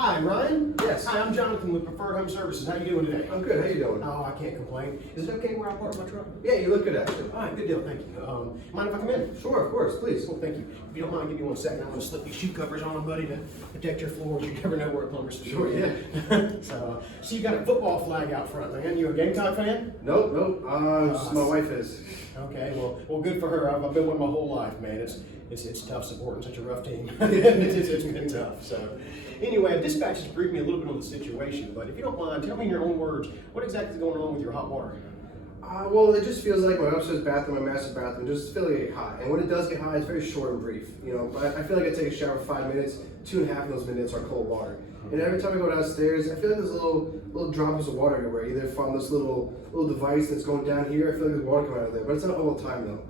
Hi, Ryan? Yes. Hi, I'm Jonathan with Preferred Home Services. How you doing today? I'm good. How you doing? Oh, I can't complain. Is it okay where I park my truck? Yeah, you look good actually. All right, good deal, thank you. Mind if I come in? Sure, of course, please. Well, thank you. If you don't mind, give me 1 second. I'm going to slip these shoe covers on them, buddy, to protect your floors. You never know where a plumber's Sure, yeah. So you got a football flag out front, man. You a Gamecock fan? Nope. My wife is. Okay, well, good for her. I've been one my whole life, man. It's tough supporting such a rough team. it's been tough. So, anyway, dispatch has briefed me a little bit on the situation, but if you don't mind, tell me in your own words, what exactly is going on with your hot water? Well, it just feels like my upstairs bathroom, my master bathroom, just feels like it get hot. And when it does get hot, it's very short and brief. You know, but I feel like I take a shower for 5 minutes, 2.5 of those minutes are cold water. And every time I go downstairs, I feel like there's little droplets of water everywhere, either from this little device that's going down here. I feel like there's water coming out of there, but it's not all the time though.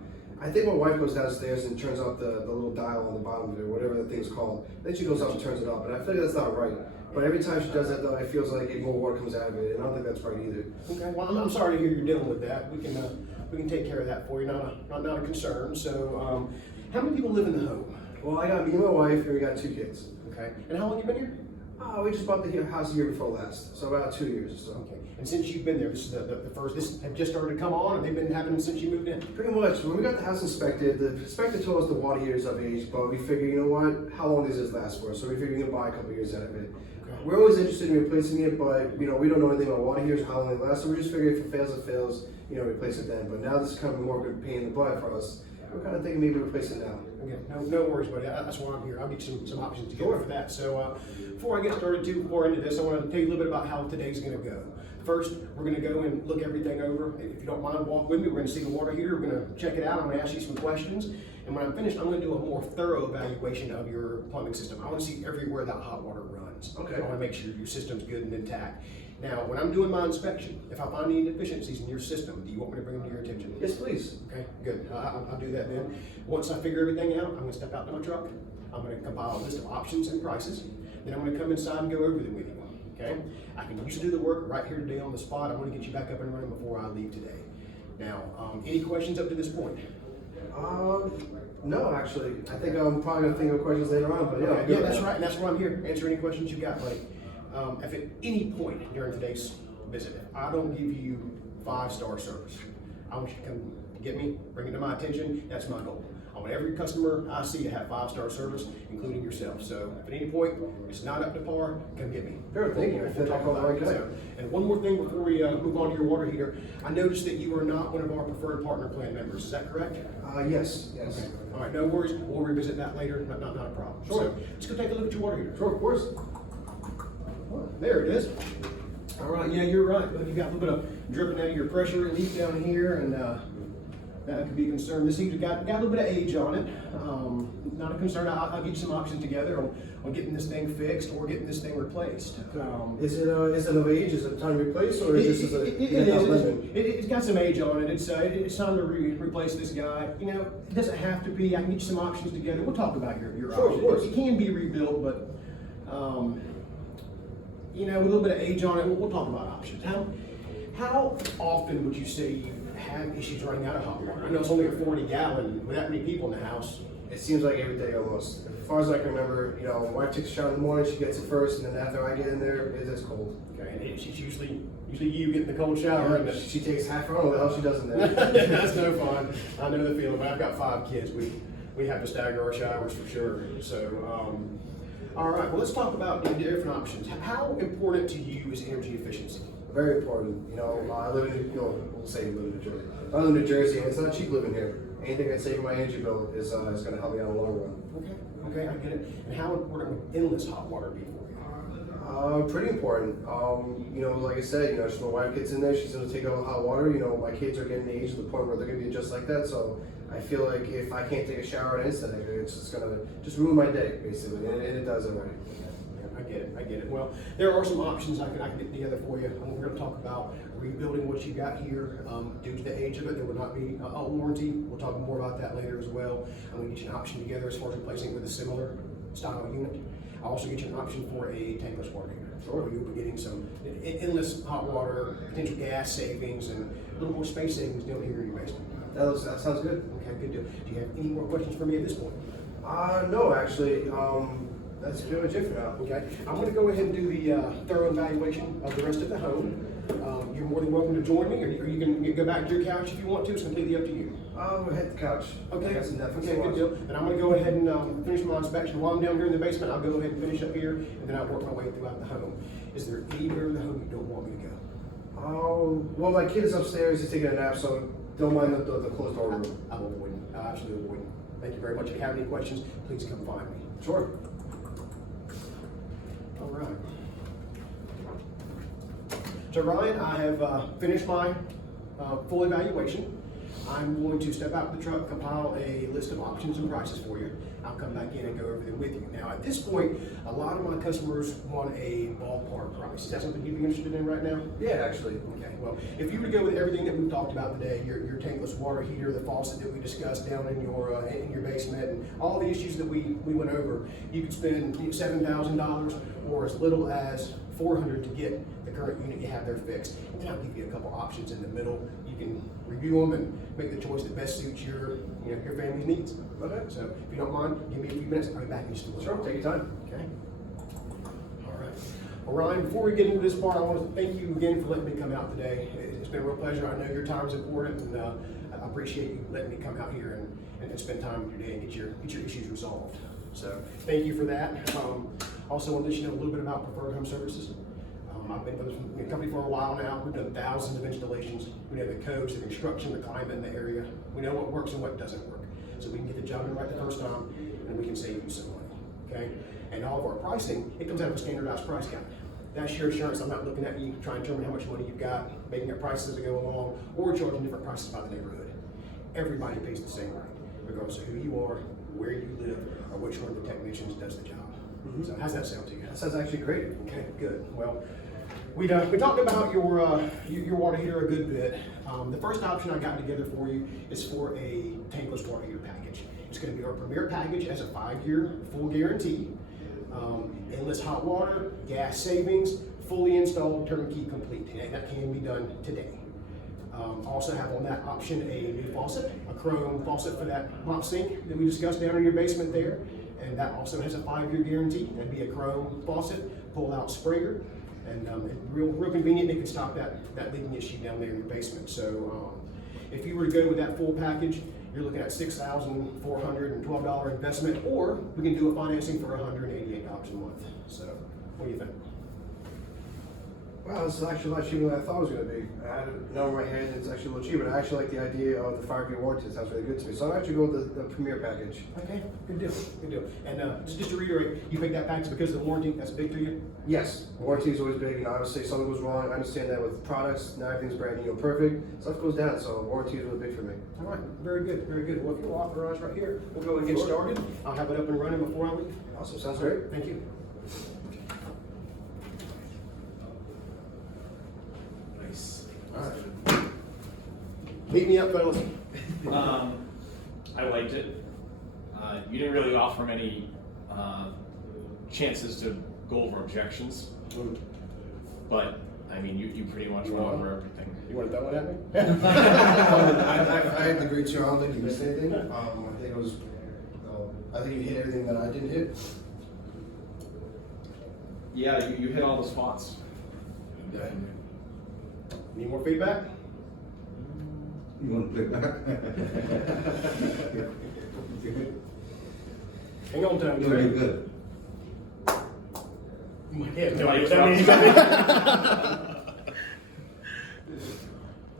I think my wife goes downstairs and turns off the little dial on the bottom of it, whatever the thing's called. Then she goes up and turns it off, and I feel like that's not right. But every time she does that though, it feels like more water comes out of it, and I don't think that's right either. Okay, well, I'm sorry to hear you're dealing with that. We can take care of that for you, not a concern. So, how many people live in the home? Well, I got me and my wife, and we got 2 kids. Okay, and how long you been here? We just bought the house the year before last, so about 2 years or so. Okay, and since you've been there, this is the first, this have just started to come on, and they've been happening since you moved in? Pretty much. When we got the house inspected, the inspector told us the water heater's of age, but we figured, you know what, how long does this last for? So we figured we can buy a couple years out of it. Okay. We're always interested in replacing it, but, you know, we don't know anything about water heaters, how long they last, so we just figured if it fails, it fails, you know, replace it then. But now this is kind of more of a pain in the butt for us. We're kind of thinking maybe replace it now. Okay, no worries, buddy. That's why I'm here. I'll get some options together for that. So before I get started too far into this, I want to tell you a little bit about how today's going to go. First, we're going to go and look everything over. If you don't mind, walk with me. We're going to see the water heater. We're going to check it out. I'm going to ask you some questions. And when I'm finished, I'm going to do a more thorough evaluation of your plumbing system. I want to see everywhere that hot water runs. Okay. I want to make sure your system's good and intact. Now, when I'm doing my inspection, if I find any deficiencies in your system, do you want me to bring them to your attention? Yes, please. Okay, good. I'll do that then. Once I figure everything out, I'm going to step out to my truck. I'm going to compile a list of options and prices. Then I'm going to come inside and go over them with you. Okay? I can usually do the work right here today on the spot. I want to get you back up and running before I leave today. Now, any questions up to this point? No, actually. I think I'm probably going to think of questions later on, but yeah. Okay, yeah, that's right. And that's why I'm here. Answer any questions you got, buddy. If at any point during today's visit, if I don't give you 5-star service, I want you to come get me, bring it to my attention. That's my goal. I want every customer I see to have 5-star service, including yourself. So if at any point it's not up to par, come get me. Sure, thank you. I feel like I'm the right guy. And one more thing before we move on to your water heater. I noticed that you are not one of our preferred partner plan members. Is that correct? Yes. Okay. All right, no worries. We'll revisit that later. Not a problem. Sure. So let's go take a look at your water heater. Sure, of course. There it is. All right, yeah, you're right. But you got a little bit of dripping out of your pressure relief down here, and that could be a concern. This heater got a little bit of age on it. Not a concern. I'll get you some options together on getting this thing fixed or getting this thing replaced. Is it of age? Is it time to replace, or is this It's got some age on it. It's time to replace this guy. You know, it doesn't have to be. I can get you some options together. We'll talk about your Sure, options. of course. It can be rebuilt, but you know, with a little bit of age on it, we'll talk about options. How often would you say you have issues running out of hot water? I know it's only a 40-gallon with that many people in the house. It seems like every day almost. As far as I can remember, you know, my wife takes a shower in the morning, she gets it first, and then after I get in there, it's cold. Okay, and it's usually you getting the cold shower. And She takes half her own, what the hell she does in there. That's no fun. I know the feeling. But I've got 5 kids. We have to stagger our showers for sure. So, all right. Well, let's talk about the different options. How important to you is energy efficiency? Very important. You know, I live in, we'll say we live in New Jersey. I live in New Jersey, and it's not cheap living here. Anything I save in my energy bill is going to help me out in the long run. Okay, I get it. And how important would endless hot water be for you? Pretty important. You know, like I said, you know, my wife gets in there, she's going to take out hot water. You know, my kids are getting the age to the point where they're going to be just like that. So I feel like if I can't take a shower at instant, it's just going to just ruin my day, basically, and it does already. I get it. Well, there are some options I can get together for you. We're going to talk about rebuilding what you got here. Due to the age of it, there will not be a warranty. We'll talk more about that later as well. I'm going to get you an option together as far as replacing it with a similar style unit. I'll also get you an option for a tankless water heater. So you'll be getting some endless hot water, potential gas savings, and a little more space savings down here in your basement. That sounds good. Okay, good deal. Do you have any more questions for me at this point? No, actually. That's pretty much it for now. Okay, I'm gonna go ahead and do the thorough evaluation of the rest of the home. You're more than welcome to join me, or you can go back to your couch if you want to. It's completely up to you. I'll hit the couch. Okay, I got some Netflix okay, to good watch. deal. And I'm gonna go ahead and finish my inspection. While I'm down here in the basement, I'll go ahead and finish up here, and then I'll work my way throughout the home. Is there anywhere in the home you don't want me to go? Oh, well, my kid is upstairs. He's taking a nap, so don't mind the closed door room. I'm avoiding. I absolutely avoiding. Thank you very much. If you have any questions, please come find me. Sure. All right. So Ryan, I have finished my full evaluation. I'm going to step out of the truck, compile a list of options and prices for you. I'll come back in and go over them with you. Now, at this point, a lot of my customers want a ballpark price. Is that something you'd be interested in right now? Yeah, actually. Okay, well, if you were to go with everything that we've talked about today, your tankless water heater, the faucet that we discussed down in your basement, and all the issues that we went over, you could spend $7,000 or as little as $400 to get the current unit you have there fixed. And then I'll give you a couple options in the middle. You can review them and make the choice that best suits your family's needs. Okay. So if you don't mind, give me a few minutes. I'll be back in just a little Sure, while. take your time. Okay. All right. Well, Ryan, before we get into this part, I want to thank you again for letting me come out today. It's been a real pleasure. I know your time is important, and I appreciate you letting me come out here and spend time with your day and get your issues resolved. So thank you for that. Also, want to let you know a little bit about Preferred Home Services. I've been with the company for a while now. We've done thousands of installations. We know the codes, the construction, the climate in the area. We know what works and what doesn't work. So we can get the job done right the first time, and we can save you some money, okay? And all of our pricing, it comes out of a standardized price guide. That's your assurance. I'm not looking at you trying to determine how much money you've got, making up prices as we go along, or charging different prices by the neighborhood. Everybody pays the same rate, regardless of who you are, where you live, or which one of the technicians does the job. So how's that sound to you? That sounds actually great. Okay, good. Well, we talked about your water heater a good bit. The first option I got together for you is for a tankless water heater package. It's going to be our premier package as a 5-year full guarantee. Endless hot water, gas savings, fully installed, turnkey complete. And that can be done today. Also have on that option a new faucet, a chrome faucet for that mop sink that we discussed down in your basement there. And that also has a 5-year guarantee. That'd be a chrome faucet, pull out sprayer. And real convenient. They can stop that leaking issue down there in your basement. So if you were to go with that full package, you're looking at $6,412 investment, or we can do a financing for $188 a month. So what do you think? Wow, this is actually a lot cheaper than I thought it was going to be. I had a number in my head, and it's actually a little cheaper. And I actually like the idea of the 5-year warranty. It sounds really good to me. So I'm actually going with the premier package. Okay, good deal, good deal. And just to reiterate, you picked that package because of the warranty. That's big to you? Yes, warranty is always big. You know, obviously if something goes wrong. I understand that with products, not everything's brand new and perfect. Stuff goes down, so warranty is really big for me. All right, very good, very good. Well, if you're authorized right here, we'll go and get started. I'll have it up and running before I leave. Awesome, sounds great. Thank you. Nice. All right. Meet me up, fellas. I liked it. You didn't really offer many chances to go over objections, but I mean, you pretty much went over everything. You want to throw it at me? I had the great show. I don't think you missed anything. I think it was. I think you hit everything that I didn't hit. Yeah, you hit all the spots. Okay. Need more feedback? You want to play back? Hang on, Tony. No, you're good. Yeah, No, no, it's I mean,